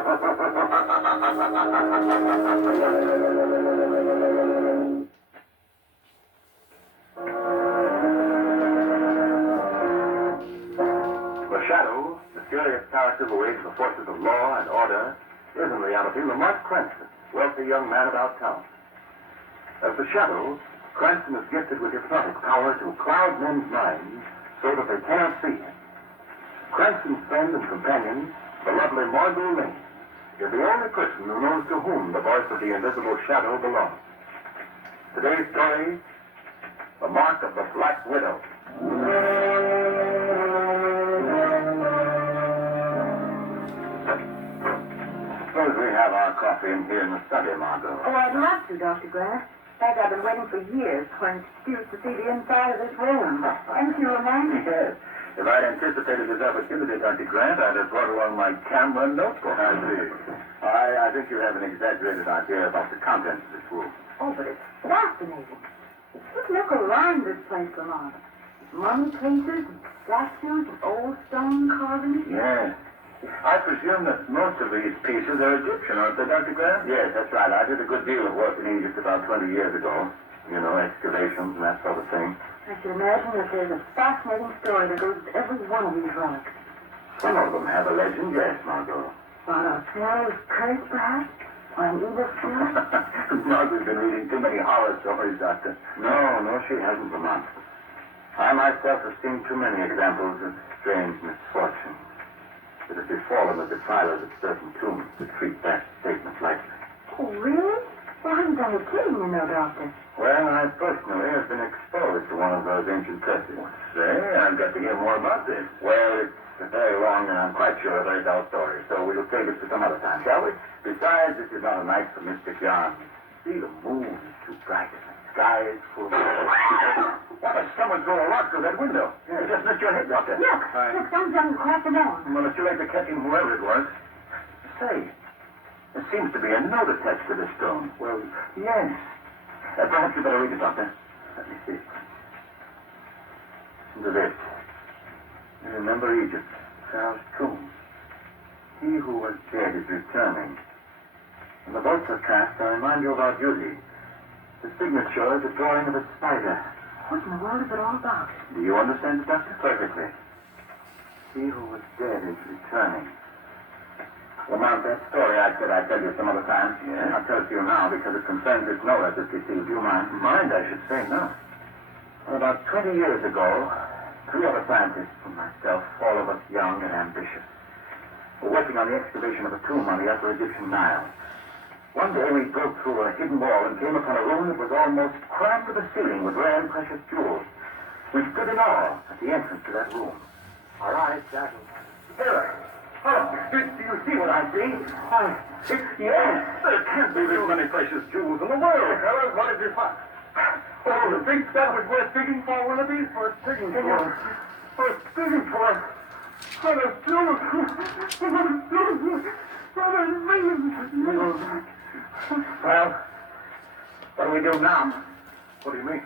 The Shadow, the curious character who aids the forces of law and order, is in reality Lamont Cranston, wealthy young man about town. As the Shadow, Cranston is gifted with hypnotic power to cloud men's minds so that they cannot see him. Cranston's friend and companion, the lovely Margot Lane, is the only person who knows to whom the voice of the invisible Shadow belongs. Today's story, The Mark of the Black Widow. Suppose we have our coffee in here in the study, Margot. Oh, I'd love to, Dr. Grant. In fact, I've been waiting for years for an excuse to see the inside of this room. Ain't you romantic? Yes. If I'd anticipated this opportunity, Dr. Grant, I'd have brought along my camera and notebook. I see. I think you have an exaggerated idea about the contents of this room. Oh, but it's fascinating. Just look around this place, Lamont. Mummy cases and statues and old stone carvings. Yes. I presume that most of these pieces are Egyptian, aren't they, Dr. Grant? Yes, that's right. I did a good deal of work in Egypt about 20 years ago. You know, excavations and that sort of thing. I should imagine that there's a fascinating story that goes with every one of these relics. Some of them have a legend, yes, Margot. About a pharaoh's curse, perhaps? Or an evil spirit? Margot's been reading too many horror stories, Doctor. No, she hasn't, Lamont. I myself have seen too many examples of strange misfortune that have befallen the defilers of certain tombs to treat that statement lightly. Oh, really? Well, I'm done kidding, you know, Doctor. Well, I personally have been exposed to one of those ancient curses. Say, I've got to hear more about this. Well, it's very long, and I'm quite sure a very dull story, so we'll save it for some other time, shall we? Besides, this is not a night for mystic yarns. See, the moon is too bright, and the sky is full of... What if someone threw a rock through that window? Yeah. You just missed your head, Doctor. Look, someone's done cracked it down. Well, it's too late to catch him, whoever it was. Say, there seems to be a note attached to this stone. Well, yes. Perhaps you better read it, Doctor. Let me see. Listen to this. You remember Egypt, Pharaoh's tomb. He who was dead is returning. When the votes are cast, I remind you of our duty. The signature is a drawing of a spider. What in the world is it all about? Do you understand it, Doctor? Perfectly. He who was dead is returning. Lamont, that story I said I'd tell you some other time. Yeah? I'll tell it to you now because it concerns this note I just received. Do you mind? Mind, I should say, no. Well, about 20 years ago, 3 other scientists and myself, all of us young and ambitious, were working on the excavation of a tomb on the upper Egyptian Nile. One day we broke through a hidden wall and came upon a room that was almost crammed to the ceiling with rare and precious jewels. We stood in awe at the entrance to that room. Our eyes dazzled. There! Oh, do you see what I see? Yes! There can't be this many precious jewels in the world. Fellas, what did you find? Oh, the big stuff is worth digging for. One of these worth digging for. Worth digging for. Oh, there's jewels. Well, what do we do now? What do you mean?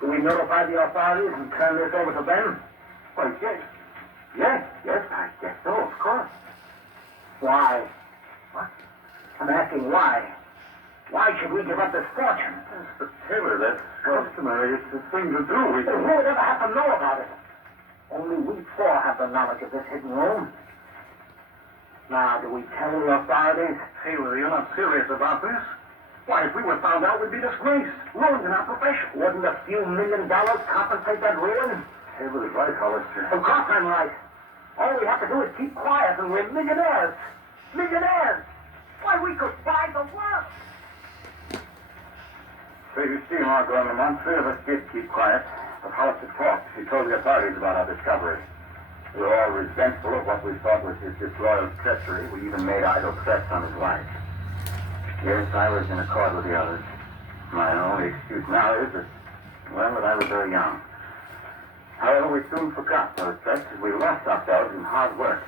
Do we notify the authorities and turn this over to them? Why, yes. Yes, I guess so, of course. Why? What? I'm asking why. Why should we give up this fortune? But Taylor, that's customary. It's the thing to do. But who would ever have to know about it? Only we 4 have the knowledge of this hidden room. Now, do we tell the authorities? Taylor, you're not serious about this? Why, if we were found out, we'd be disgraced, ruined in our profession. Wouldn't a few $1 million compensate that ruin? Taylor's right, Hollister. Of course I'm right. All we have to do is keep quiet and we're millionaires. Millionaires! Why, we could buy the world! So you see, Margot and Lamont, 3 of us did keep quiet, but Hollister talked. He told the authorities about our discovery. We were all resentful of what we thought was his disloyal treachery. We even made idle threats on his life. Yes, I was in accord with the others. My only excuse now is that I was very young. However, we soon forgot those threats as we lost ourselves in hard work.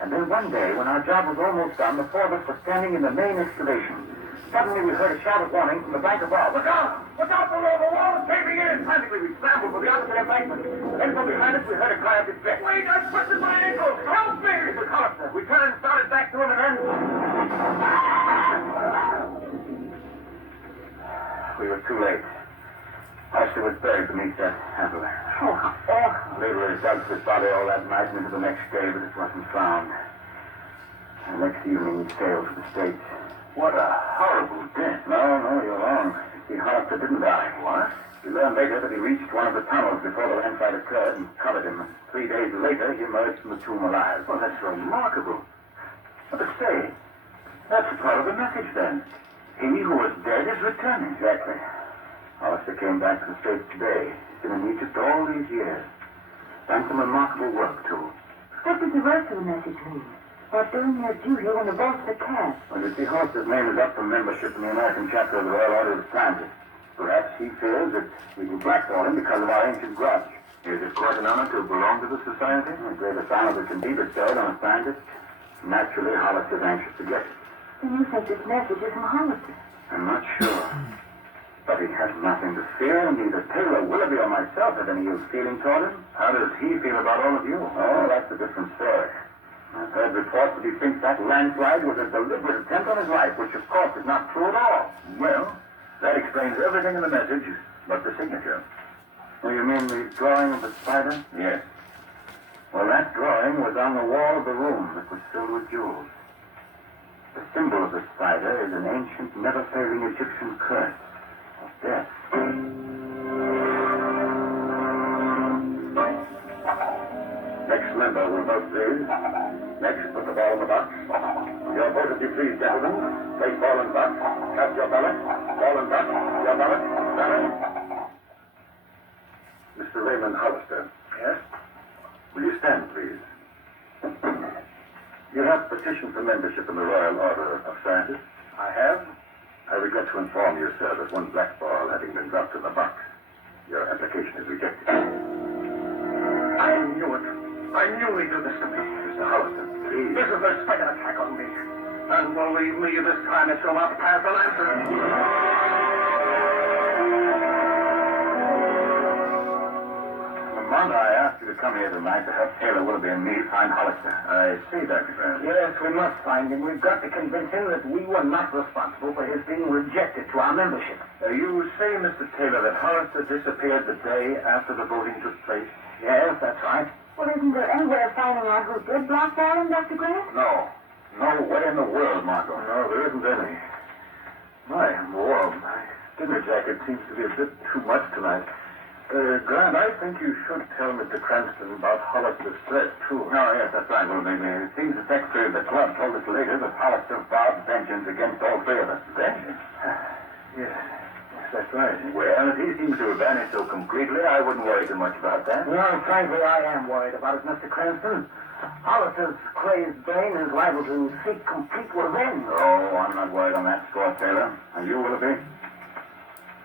And then one day, when our job was almost done, the 4 of us were standing in the main excavation. Suddenly, we heard a shout of warning from the bank above. Look out! Look out below! The wall is caving in! Frantically, we scrambled for the opposite embankment. Then from behind us, we heard a cry of distress. Wait, I've twisted my ankle! Help me! Mr. Hollister, we turned and started back to woman and... We were too late. Hollister was buried beneath that avalanche. Oh, how awful. Later, they dug his body all that night and into the next day, but it wasn't found. And the next evening, he sailed for the States. What a horrible death. No, you're wrong. See, Hollister didn't die. What? We learned later that he reached one of the tunnels before the landslide occurred and covered him. 3 days later, he emerged from the tomb alive. Well, that's remarkable. But stay. That's part of the message, then. He who was dead is returning. Exactly. Hollister came back to the States today. He's been in Egypt all these years. Done some remarkable work, too. What does the rest of the message mean? They're doing their duty when the boss the cat. Well, you see, Hollister's name is up for membership in the American chapter of the Royal Order of Scientists. Perhaps he feels that we can blackball him because of our ancient grudge. Is it quite an honor to belong to the society? A greater honor that can be bestowed on a scientist. Naturally, Hollister's anxious to get it. Then you think this message is from Hollister? I'm not sure. But he has nothing to fear, and neither Taylor, Willoughby, or myself have any ill feeling toward him. How does he feel about all of you? Oh, that's a different story. I've heard reports that he thinks that landslide was a deliberate attempt on his life, which, of course, is not true at all. Well, that explains everything in the message, but the signature. Oh, you mean the drawing of the spider? Yes. Well, that drawing was on the wall of the room that was filled with jewels. The symbol of the spider is an ancient, never-failing Egyptian curse of death. Next member will vote, please. Next, put the ball in the box. Your vote, if you please, gentlemen. Place ball in box. Cast your ballot. Ball in box. Your ballot. Ballot. Mr. Raymond Hollister. Yes? Will you stand, please? You have petitioned for membership in the Royal Order of Scientists? I have. I regret to inform you, sir, that one black ball having been dropped in the box, your application is rejected. I knew it. I knew he'd do this to me. Mr. Hollister, please. This is their second attack on me. And believe me, this time it shall not pass unanswered. Lamont, I asked you to come here tonight to help Taylor, Willoughby, and me find Hollister. I see, Dr. Grant. Yes, we must find him. We've got to convince him that we were not responsible for his being rejected to our membership. You say, Mr. Taylor, that Hollister disappeared the day after the voting took place? Yes, that's right. Well, isn't there any way of finding out who did blackball him, Dr. Grant? No. No way in the world, Margot. No, there isn't any. My, I'm warm. My dinner jacket seems to be a bit too much tonight. Grant, I think you should tell Mr. Cranston about Hollister's threat, too. Oh, yes, that's right, Willoughby. It seems the secretary of the club told us later that Hollister vowed vengeance against all three of us. Vengeance? Yes. That's right. Well, if he seems to have vanished so completely, I wouldn't worry too much about that. Well, frankly, I am worried about it, Mr. Cranston. Hollister's crazed brain is liable to seek complete revenge. Oh, I'm not worried on that score, Taylor. Are you, Willoughby?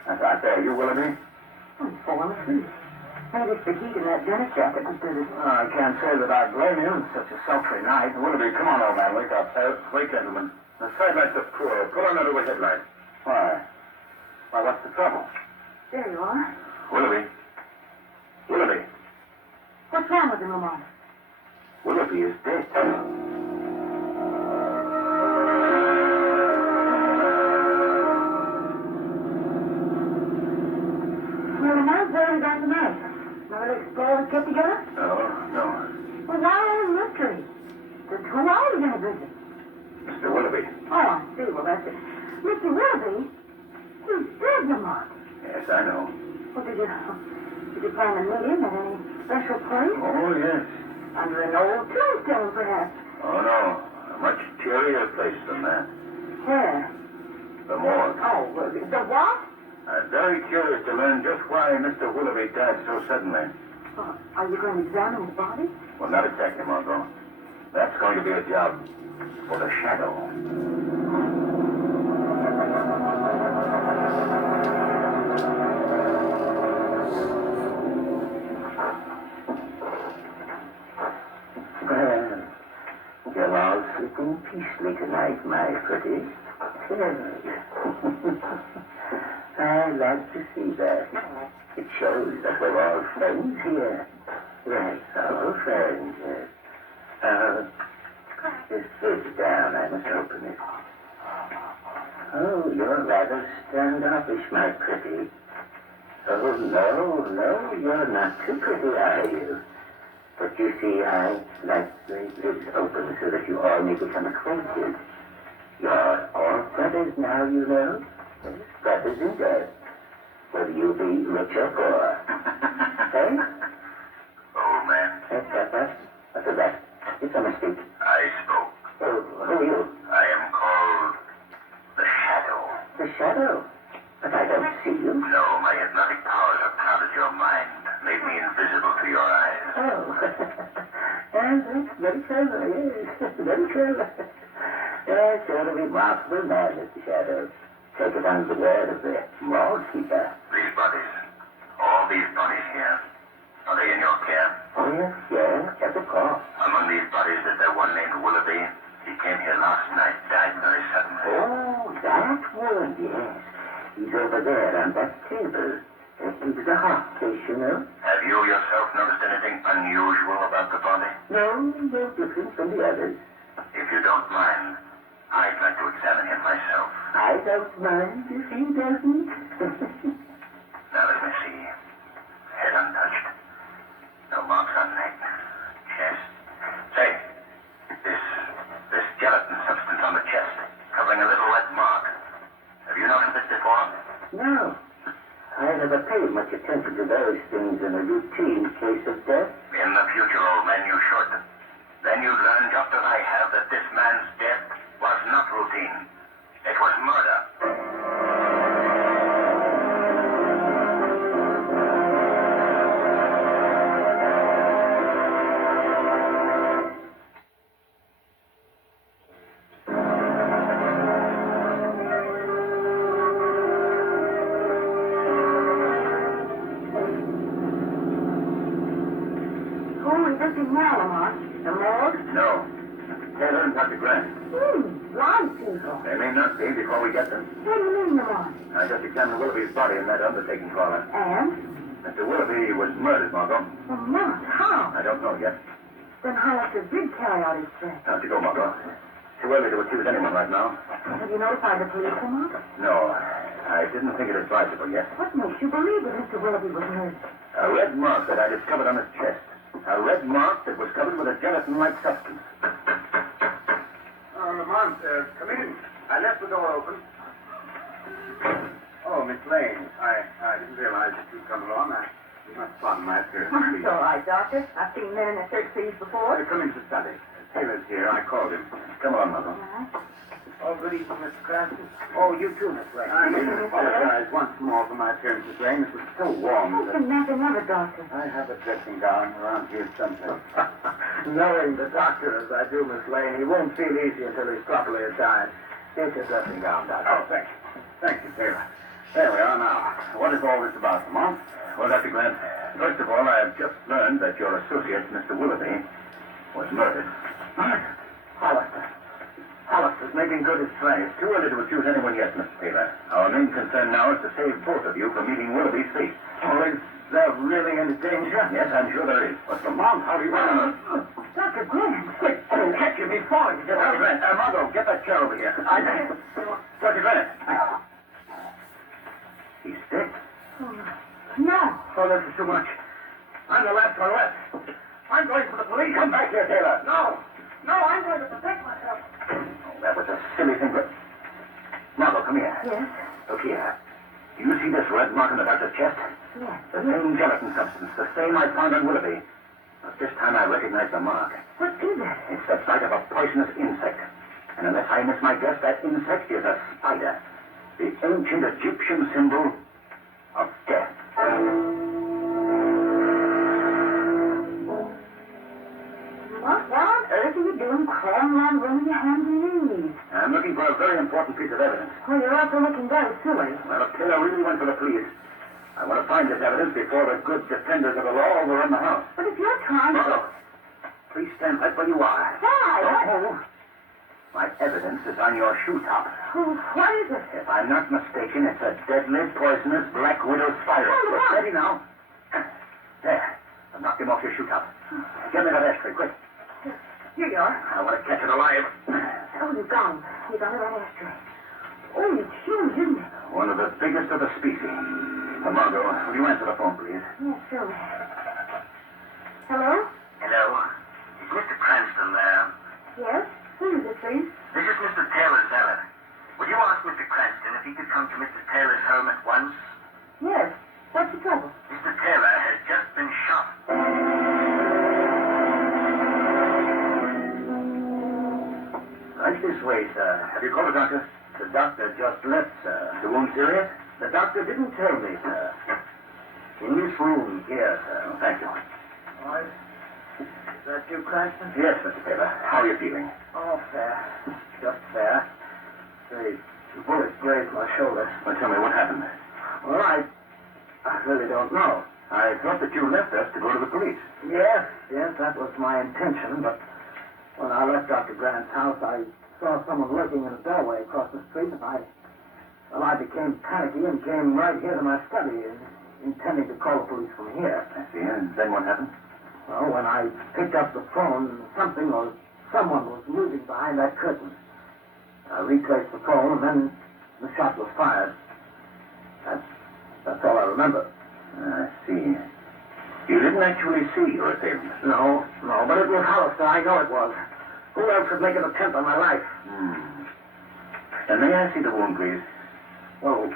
That's I say, are you, Willoughby? He's fallen asleep. Maybe it's the heat in that dinner jacket that did it. I can't say that I blame him. Such a sultry night. Willoughby, come on, old man. Wake up. Wait, gentlemen. The sidelights are poor. Pull on that overhead light. Why? Why, what's the trouble? There you are. Willoughby. Willoughby. What's wrong with him, Lamont? Willoughby is dead. Well, now, where are we going tonight? Another explorers get together? No. Well, why all the mystery? Just who are we going to visit? Mr. Willoughby. Oh, I see. Well, that's it. Mr. Willoughby? He's dead, Lamont. Yes, I know. Well, did you plan to meet him at any special place? Oh, yes. Under an old tombstone, perhaps. Oh, no. A much cheerier place than that. Where? The morgue. Oh, well, the what? I'm very curious to learn just why Mr. Willoughby died so suddenly. Oh, are you going to examine his body? Well, not exactly, Margot. That's going to be a job for the Shadow. You're all sleeping peacefully tonight, my pretty. I like to see that. It shows that we're all friends here. Yes, all friends. This is down. I must open it. Oh, you're rather standoffish, my pretty. Oh, no, you're not too pretty, are you? But you see, I like the lids open so that you all may become acquainted. You're all brothers now, you know. Yes, brothers in debt. Whether you be rich or poor. Hey? Old man, What's that? Did someone speak? I spoke. Oh, who are you? I am called the Shadow. The Shadow. But I don't see you. No, my hypnotic powers have clouded your mind, made me invisible to your eyes. Oh. And that's very clever, yes. Very clever. Yes, you're a remarkable man, Mr. Shadow. Take it on the word of the mall keeper. These bodies, all these bodies here, are they in your care? Oh, yes, of course. Among these bodies is there one named Willoughby. He came here last night, died very suddenly. Oh, that one, yes. He's over there on that table. He was a heart case, you know. Have you yourself noticed anything unusual about the body? No different from the others. If you don't mind, I'd like to examine him myself. I don't mind if he doesn't. Now let me see. Head untouched. No marks on neck. Chest. Say, this gelatin substance on the chest, covering a little red mark. Have you noticed this before? No. I never paid much attention to those things in a routine case of death. In the future, old man, you should. Then you'd learn, just as I have, that this man's death was not routine. It was murder. Who is this now, Lamont? The morgue? No. Taylor and Dr. Grant. Blind people. They may not be before we get them. What do you mean, Lamont? I just examined Willoughby's body in that undertaking crawler. And? Mr. Willoughby was murdered, Margot. Lamont, how? I don't know yet. Then Hollister did carry out his threat. How'd you go, Margot? Too early to accuse anyone right now. Have you notified the police, Lamont? No, I didn't think it advisable yet. What makes you believe that Mr. Willoughby was murdered? A red mark that I discovered on his chest. A red mark that was covered with a gelatin-like substance. Lamont, come in. I left the door open. Oh, Miss Lane, I didn't realize that you'd come along. You must pardon my appearance, please. It's all right, Doctor. I've seen men in a shirt sleeves before. Come into the study. Taylor's here. I called him. Come on, Margot. Oh, good evening, Mr. Cranston. Oh, you too, Miss Lane. I need to apologize once more for my appearance, Miss Lane. It was so warm. What's the matter now, Doctor? I have a dressing gown around here someplace. Knowing the doctor as I do, Miss Lane, he won't feel easy until he's properly attired. Here's your dressing gown, Doctor. Oh, thank you. Thank you, Taylor. There we are now. What is all this about, Lamont? Well, Dr. Grant, first of all, I have just learned that your associate, Mr. Willoughby, was murdered. Hollister's making good his claim. It's too early to accuse anyone yet, Mr. Taylor. Our main concern now is to save both of you from meeting Willoughby's fate. Oh, is there really any danger? Yes, I'm sure there is. But Lamont, how do you... Dr. Grant. Quick, I'll catch you before you get Dr. out. Grant, Margot, get that chair over here. Dr. Grant. He's dead. No. Oh, this is too much. I'm the last one left. I'm going for the police. Come back here, Taylor. No, I'm going to protect myself. Oh, that was a silly thing, but... Margot, come here. Yes. Look here. Do you see this red mark on the doctor's chest? Yes. The same gelatin substance, the same I found on Willoughby. But this time I recognize the mark. What is it? It's the bite of a poisonous insect. And unless I miss my guess, that insect is a spider. The ancient Egyptian symbol of death. What on earth are you doing crawling around running your hands and knees? I'm looking for a very important piece of evidence. Well, you're also looking very silly. Well, if Taylor really went for the police, I want to find this evidence before the good defenders of the law will run the house. But if you're trying to... Margot, please stand right where you are. Why? Don't move. My evidence is on your shoe top. What is it? If I'm not mistaken, it's a deadly, poisonous Black Widow spider. Oh, Get look. steady now. There. I've knocked him off your shoe top. Get me that ashtray, quick. Here you are. I want to catch it alive. Oh, you've got him. He's under that ashtray. Oh, it's huge, isn't it? One of the biggest of the species. Margot, will you answer the phone, please? Yes, sure. Hello? Hello? Is Mr. Cranston there? Yes? Who is it, please? This is Mr. Taylor's valet. Would you ask Mr. Cranston if he could come to Mr. Taylor's home at once? Yes. What's the trouble? Mr. Taylor has just been shot. Right this way, sir. Have you called the doctor? The doctor just left, sir. The wound serious? The doctor didn't tell me, sir. In this room here, sir. Oh, thank you. All right. Is that you, Cranston? Yes, Mr. Taylor. How are you feeling? Oh, fair. Just fair. The bullet grazed my shoulder. Well, tell me what happened. Well, I really don't know. I thought that you left us to go to the police. Yes, that was my intention, but when I left Dr. Grant's house, I saw someone lurking in a doorway across the street, and I became panicky and came right here to my study, intending to call the police from here. I see. And then what happened? Well, when I picked up the phone, something or someone was moving behind that curtain. I retraced the phone, and then the shot was fired. That's all I remember. I see. You didn't actually see your assailant? No, but it was Hollister. I know it was. Who else would make an attempt on my life? And may I see the wound, please? Well,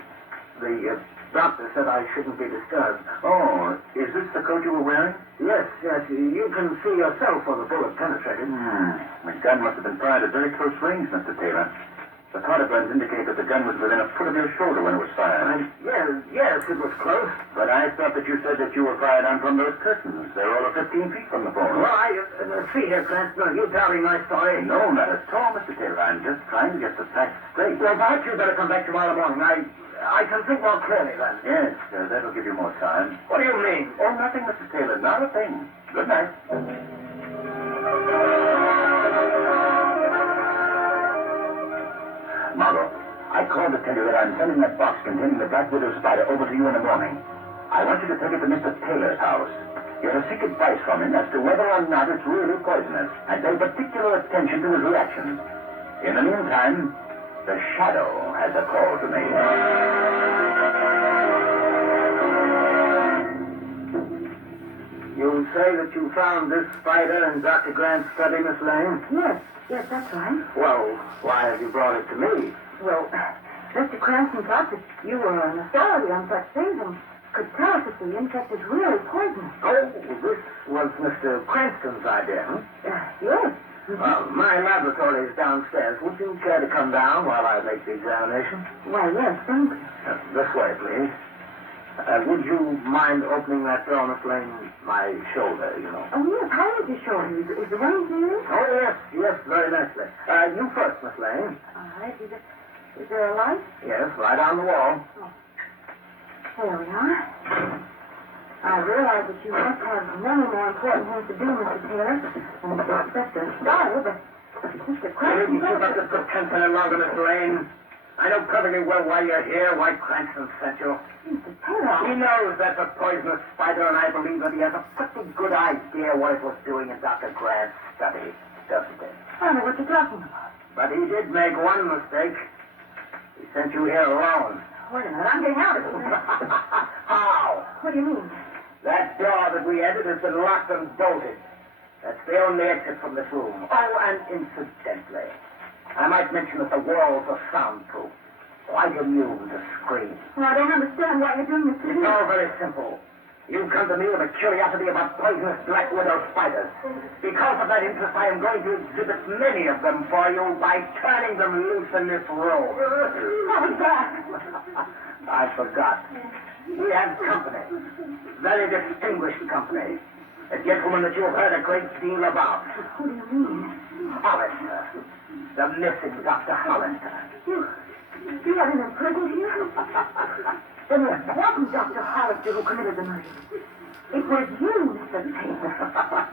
the doctor said I shouldn't be disturbed. Oh, is this the coat you were wearing? Yes. You can see yourself where the bullet penetrated. The gun must have been fired at very close range, Mr. Taylor. The powder burns indicate that the gun was within a foot of your shoulder when it was fired. Yes, it was close. But I thought that you said that you were fired on from those curtains. They're all of 15 feet from the phone. Well, see here, Cranston, you telling my story. No, not at all, Mr. Taylor. I'm just trying to get the facts straight. Well, perhaps you'd better come back tomorrow morning. I can think more clearly then. Yes, that'll give you more time. What do you mean? Oh, nothing, Mr. Taylor. Not a thing. Good night. Margot, I called to tell you that I'm sending that box containing the Black Widow spider over to you in the morning. I want you to take it to Mr. Taylor's house. Get a seek advice from him as to whether or not it's really poisonous, and pay particular attention to his reactions. In the meantime, the Shadow has a call to make. You say that you found this spider in Dr. Grant's study, Miss Lane? Yes, that's right. Well, why have you brought it to me? Well, Mr. Cranston thought that you were an authority on such things and could tell us if the insect is really poisonous. Oh, this was Mr. Cranston's idea, huh? Yes. Well, my laboratory is downstairs. Would you care to come down while I make the examination? Why, yes, thank you. This way, please. Would you mind opening that door, Miss Lane? My shoulder, you know. Oh, yes, how is your shoulder? Is the vein healing? Oh, yes, very nicely. You first, Miss Lane. All right. Is there a light? Yes, right on the wall. There we are. I realize that you must have many more important things to do, Mr. Taylor, than to expect a spider, but Mr. You Cranston... needn't keep up this pretense any longer, Miss Lane. I know perfectly well why you're here, why Cranston sent you. Mr. Taylor... He knows that's a poisonous spider, and I believe that he has a pretty good idea what it was doing in Dr. Grant's study, doesn't he? I don't know what you're talking about. But he did make one mistake. He sent you here alone. Wait a minute, I'm getting out of here. How? What do you mean? That door that we entered has been locked and bolted. That's the only exit from this room. Oh, and incidentally, I might mention that the walls are soundproof. Quite immune to screams. Well, I don't understand why you're doing this to It's me. all very simple. You come to me with a curiosity about poisonous black widow spiders. Because of that interest, I am going to exhibit many of them for you by turning them loose in this room. What was that? I forgot. We have company. Very distinguished company. A gentleman that you've heard a great deal about. What do you mean? Hollister. The missing Dr. Hollister. You had him in prison here? Then it wasn't Dr. Hollister who committed the murder. It was you, Mr. Taylor.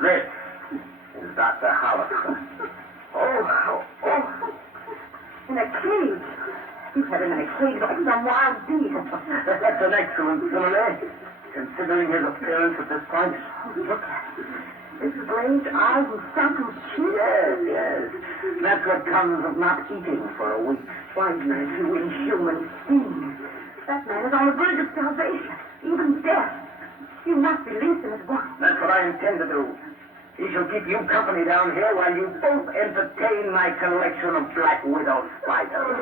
This is Dr. Hollister. Oh. In a cage. You had him in a cage like some wild beast. That's an excellent simile. Since considering his appearance at this point? Oh, look at it. His glazed eyes and sunken cheeks. Yes. That's what comes of not eating for a week. Why, you inhuman fiend. That man is on the verge of starvation, even death. You must release him at once. That's what I intend to do. He shall keep you company down here while you both entertain my collection of Black Widow spiders.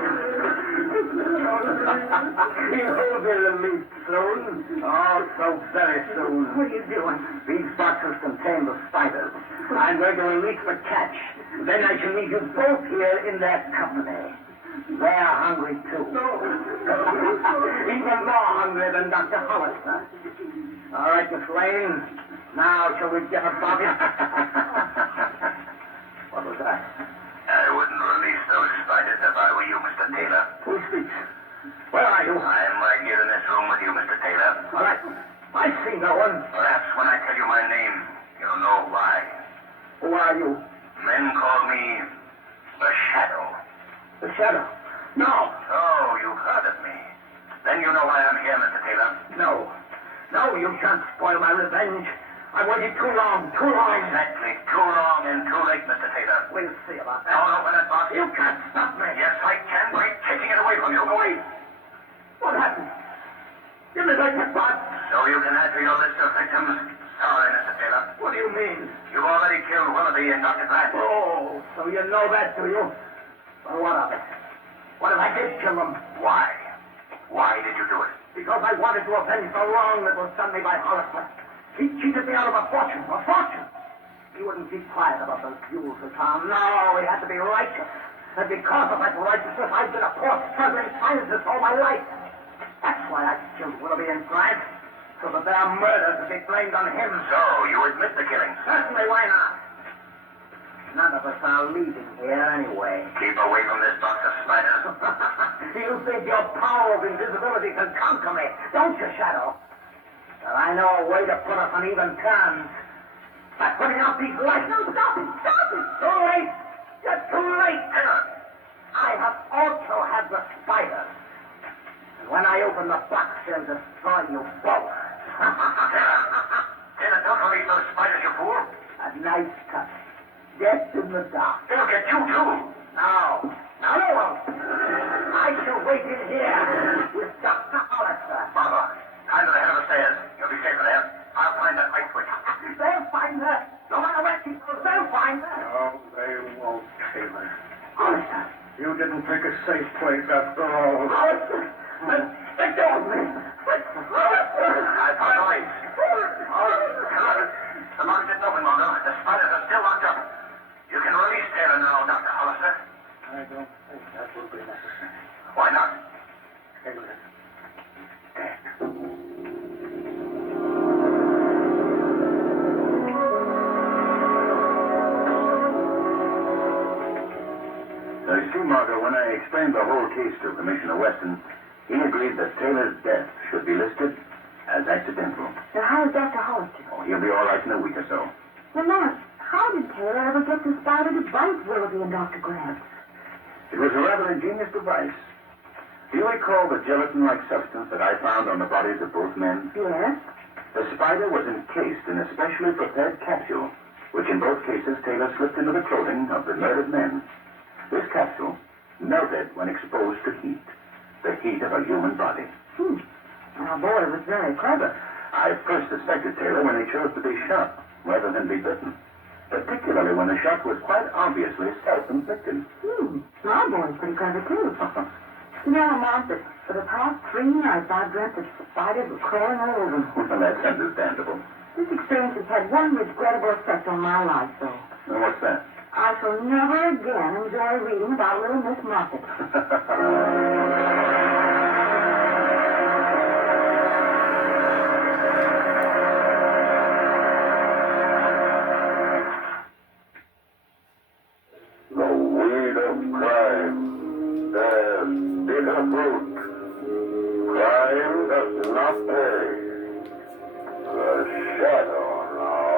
You will be released soon. Oh, so very soon. What are you doing? These boxes contain the spiders. I'm going to release the catch. Then I shall leave you both here in their company. They're hungry, too. Even more hungry than Dr. Hollister. All right, Miss Lane. Now, shall we get a bobby? What was that? I wouldn't release those spiders if I were you, Mr. Taylor. Who speaks? Where are you? I'm right here in this room with you, Mr. Taylor. All right. I see no one. Perhaps when I tell you my name, you'll know why. Who are you? Men call me the Shadow. The Shadow. No. Oh, you've heard of me. Then you know why I'm here, Mr. Taylor. No. No, you can't spoil my revenge. I waited too long. Exactly. Too long and too late, Mr. Taylor. We'll see about that. Don't open that box. You can't stop me. Yes, I can. By taking it away from you. Wait. What happened? Give me back that box. So you can add to your list of victims. Sorry, Mr. Taylor. What do you mean? You've already killed Willoughby and Dr. Grant. Oh, so you know that, do you? Well, what of it? What if I did kill them? Why? Why did you do it? Because I wanted to avenge the wrong that was done me by Hollister. He cheated me out of a fortune. He wouldn't keep quiet about those jewels we found. No, he had to be righteous. And because of that righteousness, I've been a poor, struggling scientist all my life. That's why I killed Willoughby and Grant, so that their murders would be blamed on him. So you admit the killing? Certainly, why not? None of us are leaving here anyway. Keep away from this box of spiders. You think your power of invisibility can conquer me, don't you, Shadow? Well, I know a way to put us on even terms. By putting out these lights. No, stop it! Too late! You're too late! I have also had the spiders. And when I open the box, they'll destroy you both. Taylor, don't release those spiders, you fool. A nice touch. Death in the dark. They'll get you, too. No, they won't. I shall wait in here with Dr. Hollister. Father, climb to the head of the stairs. You'll be safer there. I'll find that light switch. They'll find her. No matter where she goes, they'll find her. No, they won't, Taylor. Hollister. You didn't pick a safe place after all. Hollister. Let go of me. I found the light. The lock didn't open, Mongo. The spiders are still locked up. You can release Taylor now, Dr. Hollister. I don't think that will be necessary. Why not? Taylor. Now, you see, Margot, when I explained the whole case to Commissioner Weston, he agreed that Taylor's death should be listed as accidental. Now, how is Dr. Hollister? Oh, he'll be all right in a week or so. Well, Mama, how did Taylor ever get the spider to bite Willoughby and Dr. Grant? It was a rather ingenious device. Do you recall the gelatin-like substance that I found on the bodies of both men? Yes. The spider was encased in a specially prepared capsule, which in both cases Taylor slipped into the clothing of the murdered men. This capsule melted when exposed to heat, the heat of a human body. Our boy was very clever. I first suspected Taylor when he chose to be shot rather than be bitten, particularly when the shot was quite obviously self-inflicted. Our boy's pretty clever, too. You know, Lamont, that for the past 3 nights I've dreamt that spiders were crawling all over me. Well, that's understandable. This experience has had one regrettable effect on my life, though. Well, what's that? I shall never again enjoy reading about little Miss Muffet. The weed of crime bears bitter fruit. Crime does not pay. The shadow knows.